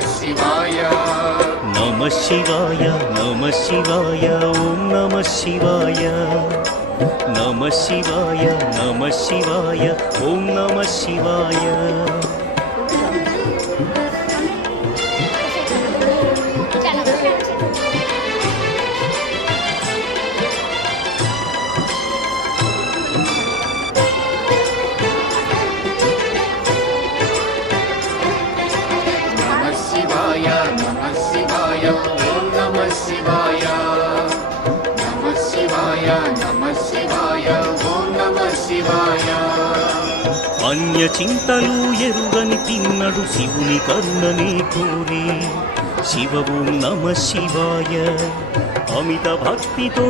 शिवाय नमः शिवाय नमः शिवाय ॐ नमः शिवाय नमः शिवाय नमः शिवाय ॐ नमः शिवाय अन्य चिंतलू एरुगनि तिन्नडु शिवुनि करुणने कोरे शिव ओं नमः शिवाय अमित भक्तितो